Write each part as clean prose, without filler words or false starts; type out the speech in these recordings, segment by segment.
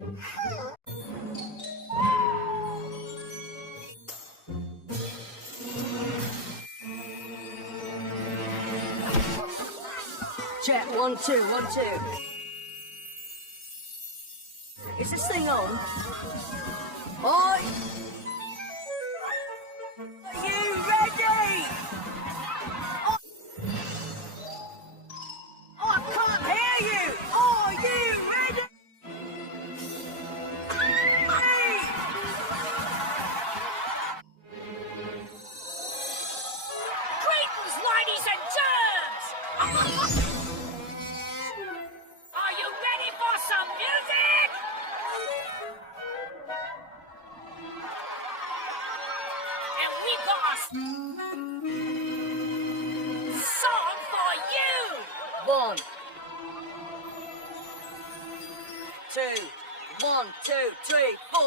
Check, 1, 2, 1, 2. Is this thing on? Oi! Are you ready? Oh, I can't hear you! Are you ready? Greetings, ladies and germs! Are you ready for some music? And we got a song for you! 1, 2, 1, 2, 3, 4.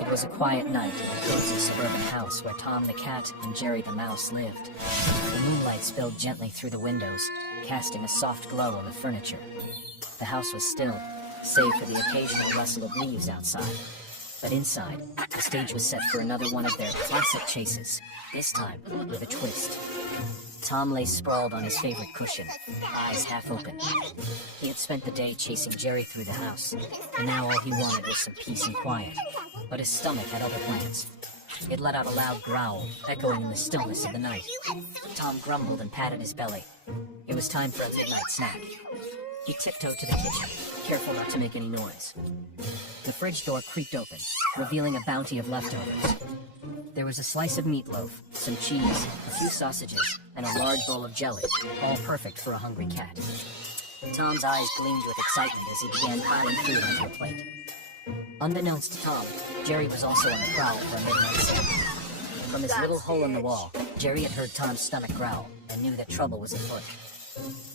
It was a quiet night in a cozy suburban house where Tom the cat and Jerry the mouse lived. The moonlight spilled gently through the windows, casting a soft glow on the furniture. The house was still, save for the occasional rustle of leaves outside. But inside, the stage was set for another one of their classic chases, this time with a twist. Tom lay sprawled on his favorite cushion, eyes half open. He had spent the day chasing Jerry through the house, and now all he wanted was some peace and quiet. But his stomach had other plans. It let out a loud growl, echoing in the stillness of the night. Tom grumbled and patted his belly. It was time for a midnight snack. He tiptoed to the kitchen, careful not to make any noise. The fridge door creaked open, revealing a bounty of leftovers. There was a slice of meatloaf, some cheese, a few sausages, and a large bowl of jelly, all perfect for a hungry cat. Tom's eyes gleamed with excitement as he began piling food onto a plate. Unbeknownst to Tom, Jerry was also on the prowl for a midnight snack. From his little hole in the wall, Jerry had heard Tom's stomach growl and knew that trouble was afoot.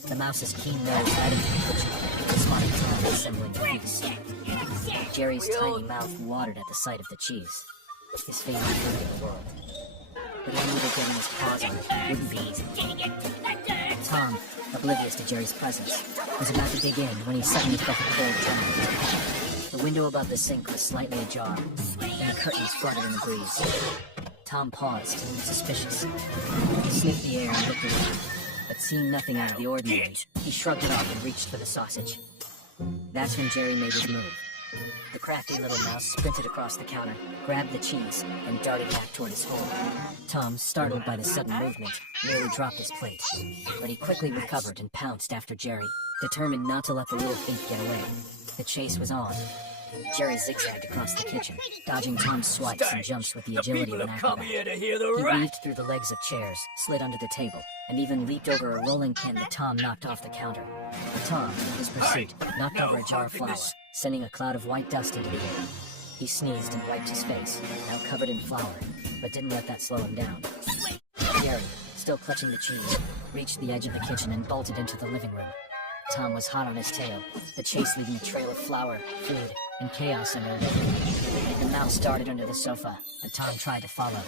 The mouse's keen nose led him to the kitchen, spotting Tom assembling the feast. Jerry's tiny mouth watered at the sight of the cheese, his favorite food in the world. But he knew that getting his paws on it wouldn't be easy. Tom, oblivious to Jerry's presence, was about to dig in when he suddenly felt a cold draft. The window above the sink was slightly ajar, and the curtains fluttered in the breeze. Tom paused, suspicious. He sniffed the air and looked around, but seeing nothing out of the ordinary, he shrugged it off and reached for the sausage. That's when Jerry made his move. The crafty little mouse sprinted across the counter, grabbed the cheese, and darted back toward his hole. Tom, startled by the sudden movement, nearly dropped his plate, but he quickly recovered and pounced after Jerry, determined not to let the little thief get away. The chase was on. Jerry zigzagged across the kitchen, dodging Tom's swipes and jumps with the agility of an acrobat. He weaved through the legs of chairs, slid under the table, and even leaped over a rolling pin that Tom knocked off the counter. Tom, in his pursuit, knocked over a jar of flour, sending a cloud of white dust into the air. He sneezed and wiped his face, now covered in flour, but didn't let that slow him down. Jerry, still clutching the cheese, reached the edge of the kitchen and bolted into the living room. Tom was hot on his tail, the chase leaving a trail of flour, food, and chaos in her living. The mouse darted under the sofa, and Tom tried to follow,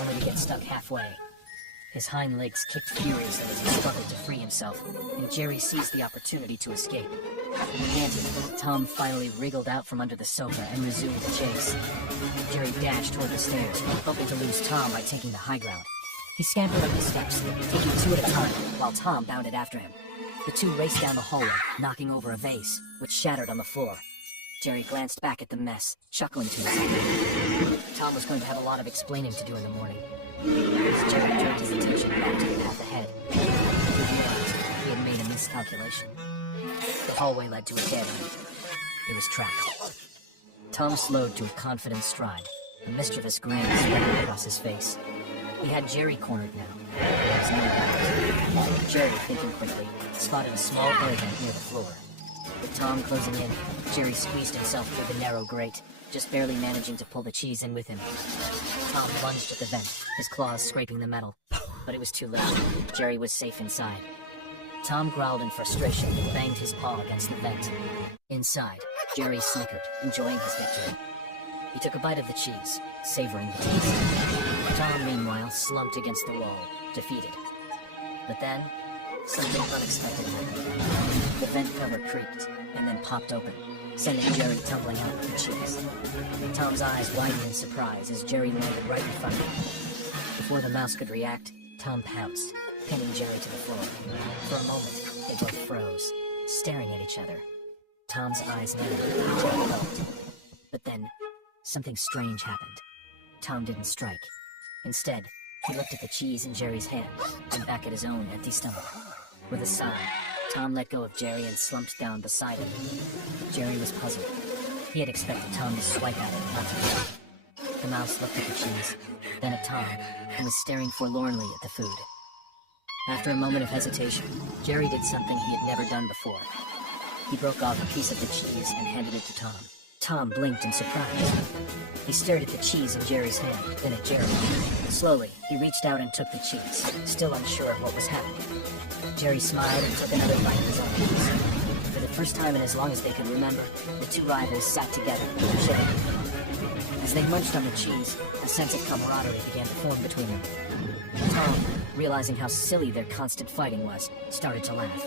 only to get stuck halfway. His hind legs kicked furiously as he struggled to free himself, and Jerry seized the opportunity to escape. Panting, Tom finally wriggled out from under the sofa and resumed the chase. Jerry dashed toward the stairs, hoping to lose Tom by taking the high ground. He scampered up the steps, taking two at a time, while Tom bounded after him. The two raced down the hallway, knocking over a vase, which shattered on the floor. Jerry glanced back at the mess, chuckling to himself. Tom was going to have a lot of explaining to do in the morning. As Jerry turned his attention back to the path ahead, he realized he had made a miscalculation. The hallway led to a dead end. He was trapped. Tom slowed to a confident stride, a mischievous grin spreading across his face. He had Jerry cornered now. There was no doubt. Jerry, thinking quickly, spotted a small air vent near the floor. With Tom closing in, Jerry squeezed himself through the narrow grate, just barely managing to pull the cheese in with him. Tom lunged at the vent, his claws scraping the metal. But it was too late. Jerry was safe inside. Tom growled in frustration and banged his paw against the vent. Inside, Jerry snickered, enjoying his victory. He took a bite of the cheese, savoring the taste. Tom, meanwhile, slumped against the wall, defeated. But then, something unexpected happened. The vent cover creaked, and then popped open, sending Jerry tumbling out with the cheese. Tom's eyes widened in surprise as Jerry landed right in front of him. Before the mouse could react, Tom pounced, pinning Jerry to the floor. For a moment, they both froze, staring at each other. Tom's eyes narrowed, and Jerry gulped. But then, something strange happened. Tom didn't strike. Instead, he looked at the cheese in Jerry's hand, and back at his own empty stomach. With a sigh, Tom let go of Jerry and slumped down beside him. Jerry was puzzled. He had expected Tom to swipe at it, not to eat. The mouse looked at the cheese, then at Tom, who was staring forlornly at the food. After a moment of hesitation, Jerry did something he had never done before. He broke off a piece of the cheese and handed it to Tom. Tom blinked in surprise. He stared at the cheese in Jerry's hand, then at Jerry. Slowly, he reached out and took the cheese, still unsure of what was happening. Jerry smiled and took another bite of his own cheese. For the first time in as long as they could remember, the two rivals sat together, sharing. As they munched on the cheese, a sense of camaraderie began to form between them. Tom, realizing how silly their constant fighting was, started to laugh.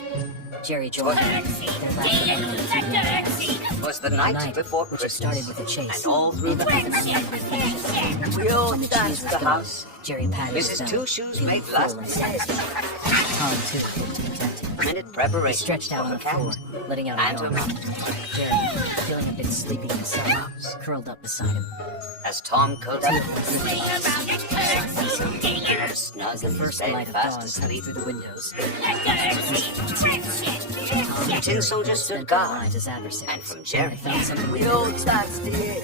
Jerry joined in. Their laughter It was the night before which had Christmas, started with a chase. and all through the house, we all When the danced cheese the was gone, house. Jerry patted his Mrs. belly, Two Shoes feeling made full last and satisfied. Tom, too, looked content. Minute He preparation stretched out for on the the cat floor, letting out and a her yawn. mouse. Jerry, feeling a bit sleepy himself, curled up beside him. As Tom curled Two up, of them gripped Swing around and curtsy, he had snug as the and first stayed light of fast dawn asleep. crept through the windows. curtsy, The tin soldier stood Spent their guard, lives as adversaries, and from Jerry, they found something we all danced the edge.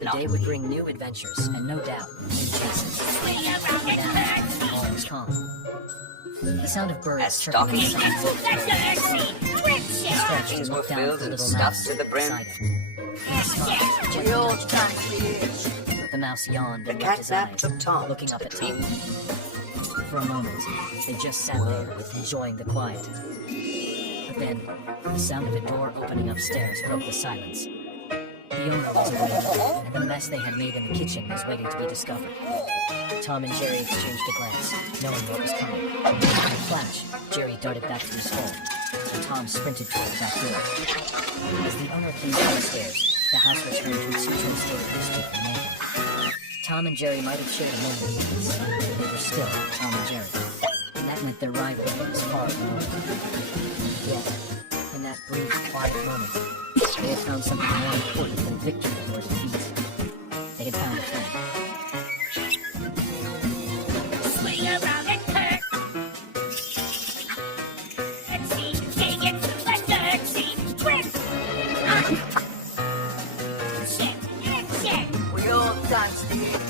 The day would bring new adventures, and no doubt, new chases. swing around and curtsy, All was calm. The sound of birds As chirping in the stockings sunlight curtsy, curtsy, stretched Stockings and were looked down filled at the and little stuffed mouse to the brim. beside him. He smiled, We gently all nudged danced the edge. him. The mouse yawned The and rubbed his eyes, catnap took Tom looking to up the at Tom. tree. For a moment, they just sat there, enjoying the quiet. But then, the sound of a door opening upstairs broke the silence. The owner was awake, and the mess they had made in the kitchen was waiting to be discovered. Tom and Jerry exchanged a glance, knowing what was coming. In a flash, Jerry darted back to his hole, and Tom sprinted toward the back door. As the owner came downstairs, the house returned to its usual state of mischief and mayhem. Tom and Jerry might have shared a moment of peace, but they were still Tom and Jerry, and that meant their rivalry was far from over. Yet, in that brief, quiet moment, they had found something more important than victory or defeat. They had found a friend. swing around and curtsy, take it to the curtsy, curtsy, We all danced the edge.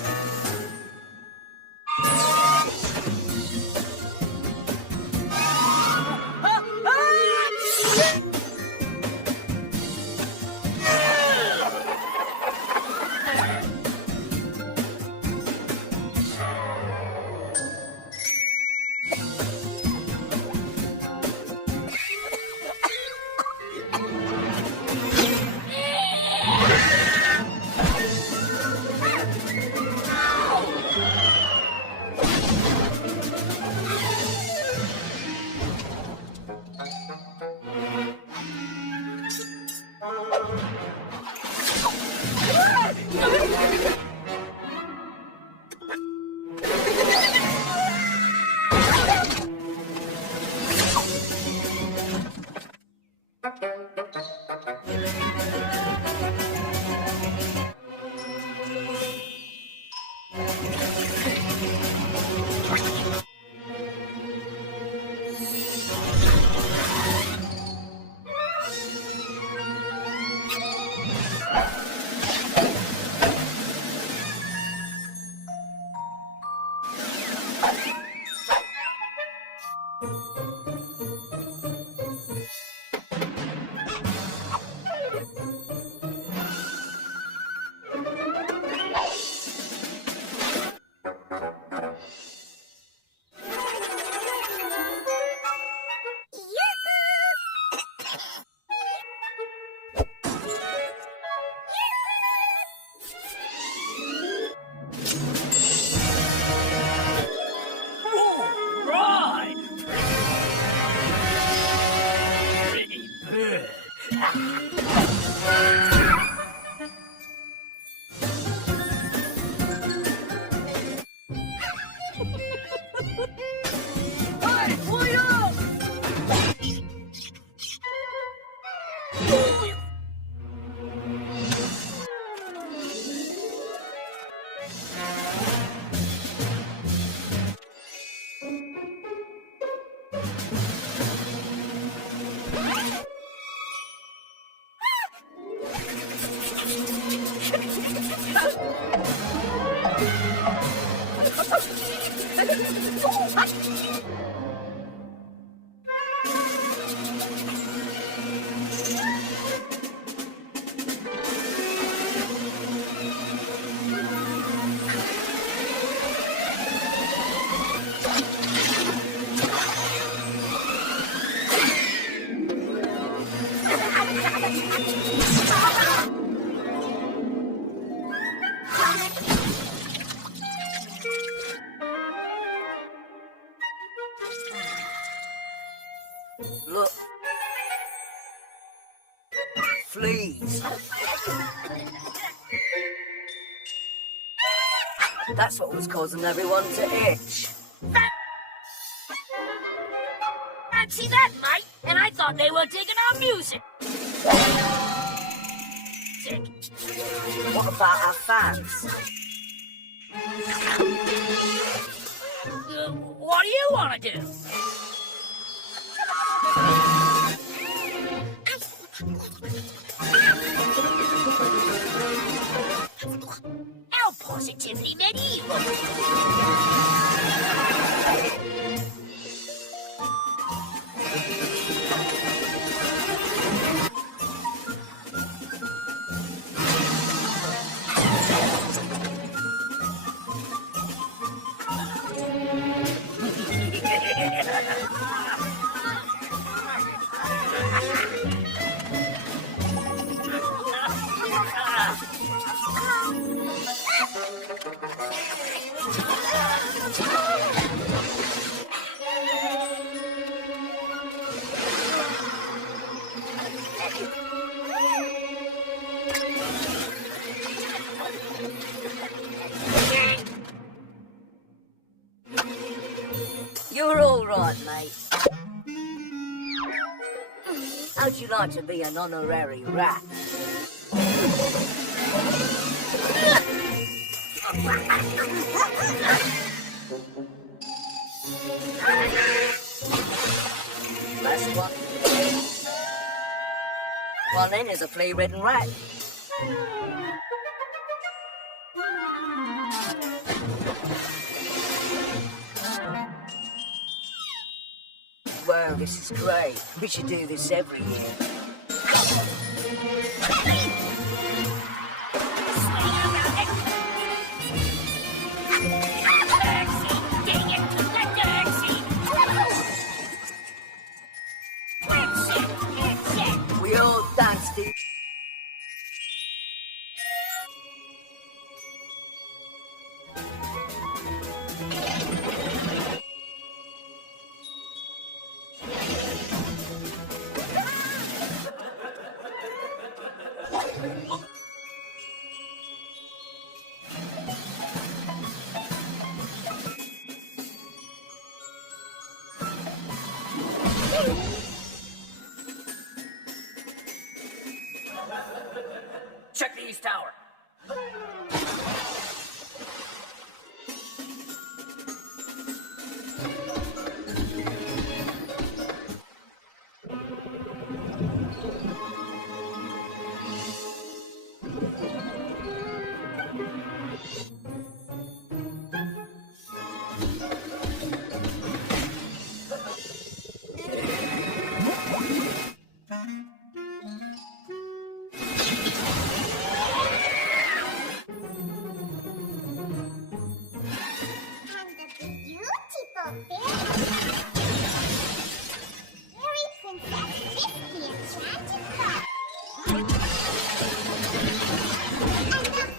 Right. Pretty bird. Hey, wait up! Look. Fleas. That's what was causing everyone to itch. Fancy that, mate? And I thought they were digging our music. What about our fans? What do you want to do? How positively medieval. You're all right, mate. How'd you like to be an honorary rat? Last one. Well, then is a flea-ridden rat. Wow, this is great. We should do this every year. We all dance to... Check the east tower. And the beautiful fairy princess Misty Enchanted Ball. And I'm very sorry.